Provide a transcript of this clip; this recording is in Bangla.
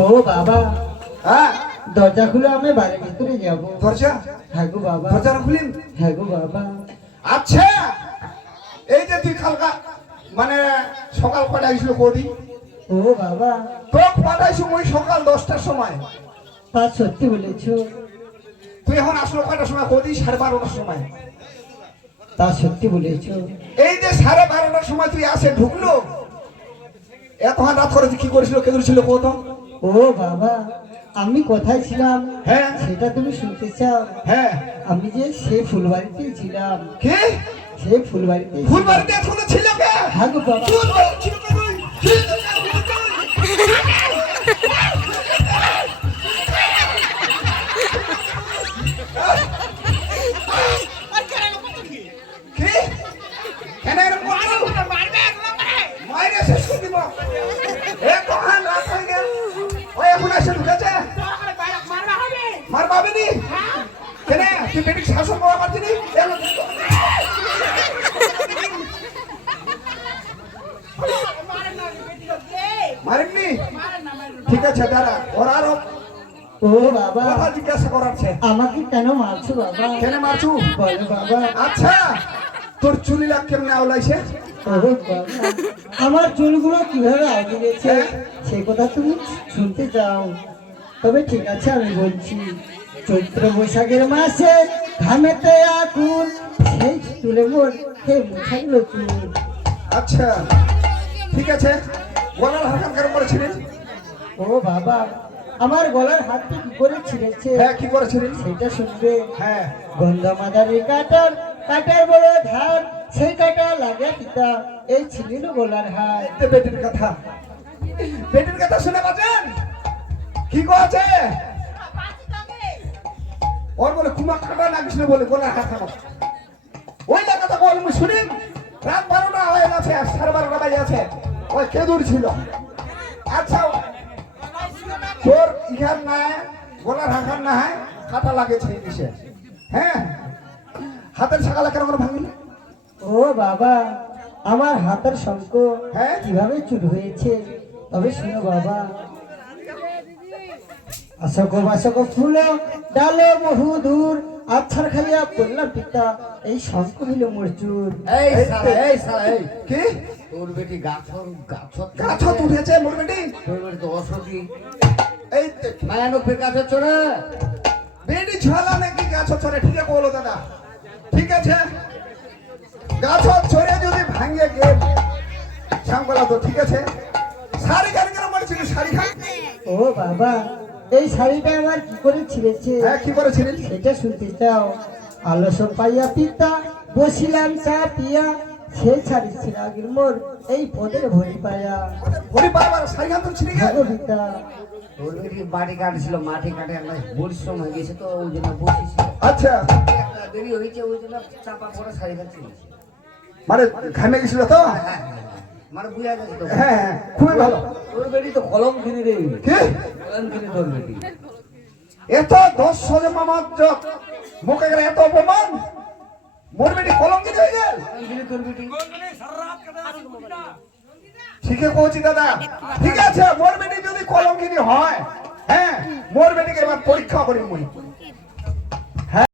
ও বাবা, হ্যাঁ দরজা খুলে আমি বাড়ির ভিতরে যাবো। দরজা? হ্যাঁ গো বাবা। দরজা খুলিম? হ্যাঁ গো বাবা। আচ্ছা, এই যে তুই কালকা মানে সকাল কটা আসলো কদি? ও বাবা, তোক পাঠাইছো ওই সকাল 10টার সময়। তা সত্যি বলেছো? তুই এখন আসলো কটার সময় কদি? 12:30টার সময়। তা সত্যি বলেছো? এই যে 12:30টার সময় তুই আসে ঢুকলো, এতক্ষণ রাত করে তুই কি করেছিল, কেঁদুর ছিল কত? ও বাবা, আমি কোথায় ছিলাম হ্যাঁ সেটা তুমি শুনতে চাও? হ্যাঁ। আমি যে সেই ফুলবাড়িতেই ছিলাম। কি? সেই ফুলবাড়িতেই ছিলাম। ফুলবাড়িতে এখনো ছিল কে? হ্যাঁ গো বাবা। ফুলবাড়ি ছিল কে তুই? কি? কেন এরকম করছো? মাইরে শেষ করে দিব। এতক্ষণ রাত হয়ে গেল, ওই এখন এসে ঢুকেছে। মার পাবেনি কেন? তুই বেটিক শাসন করা পারছিনি? মারেননি? ঠিক আছে দাঁড়া, ওরা আরো ও বাবা, কথা জিজ্ঞাসা করাচ্ছে। আমাকে কেন মারছো বাবা? কেন মারছু? বলো বাবা। আচ্ছা, তোর চুলিলা কেমনে আওলাইছে? ও বাবা, আমার চুলগুলো কিভাবে আগিয়েছে সে কথা তুমি শুনতে চাও? তবে ঠিক আছে, আমি বলছি। চৈত্র বৈশাখের মাসে ঘামেতে আগুন, সেই চুলে মোর হে মুছাইল চুল। আচ্ছা ঠিক আছে, গলার হারকান কেন করেছিলেন? ও বাবা, আমার গলার হাতটি কি করে ছিঁড়েছে হ্যাঁ কি করেছিলেন? সেটা শুনবে। হ্যাঁ গন্ধমাদারি কাটার কাটার বড় ধার, সেই কাটা লাগে পিতা, এই ছিলিল গলার হাত। এই বেটির কথা, বেটির কথা শুনে বাঁচেন কি কছে? ওর বলে কুমা কাটা না কিছু বলে গলার হাত আমার। ওই কথা বল আমি শুনি। রাত 12টা হয়ে গেছে, 12:30 বাজে আছে, ওই কেঁদুর ছিল। আচ্ছা, তোর ইহার না গলার হাঁকার না হয় কাটা লাগেছে কিসে? হ্যাঁ, হাতের ছাগালা কেন করে ভাঙিনি? ও বাবা, আমার হাতের শঙ্খ হ্যাঁ? কিভাবে চুর হয়েছে তবে শুনো বাবা। অশোক বাসক ফুল ডালে বহুদূর, আচ্ছার খাইয়া পড়লাম পিতা, এই শঙ্খ হইল মোর চুর। এই শালা, এই শালা, এই কি তোর বেটি গাছ গাছ উঠেছে মোর বেটি? তোর বেটি তো অসতি এই মায়ানক ফের গাছ হচ্ছে না। বেটি ছলা নাকি গাছ ছড়ে? ঠিক আছে বলো দাদা, ঠিক আছে গাছ ছড়ে যদি ভাঙে গে সাংবলা তো ঠিক আছে। শাড়ি কেন কেন বলছিল? শাড়ি খান? ও বাবা, এই শাড়িটা আমার কি করে ছিঁড়েছে হ্যাঁ কি করেছিলেন? সেটা শুনতে চাও? আলস পাইয়া পিতা বসিলাম চা পিয়া, সে ছাড়ি ছিড়াগির মোর এই পদের ভরি পায়া। ভরি পাবার শাড়ি খান তো ছিঁড়ে হ্যাঁ গো গেল। পিতা। তোর বেটি বাড়ি কাটছিল, মাটি কাটে একটা পরিশ্রম হয়ে গেছে তো ওই জন্য বসেছিল। আচ্ছা, একটা দেরি হয়েছে ওই জন্য চাপা পড়ে শাড়ি কাটছিল। মানে ঘামে গেছিল তো? মানে বুঝা গেছে তো। হ্যাঁ হ্যাঁ, খুবই ভালো। তোর বেটি তো কলম কিনে রে, কি কলম কিনে তোর বেটি। এত 10 সজে মামার মুখে গেলে এত অপমান? মোর বেটি কলঙ্কিত হয়ে গেল? কলম কিনে তোর বেটি। ঠিকই কইছি দাদা, ঠিক আছে মোর বেটি যদি কলঙ্কিত হয়, হ্যাঁ মোর বেটিকে এবার পরীক্ষা করি মুই।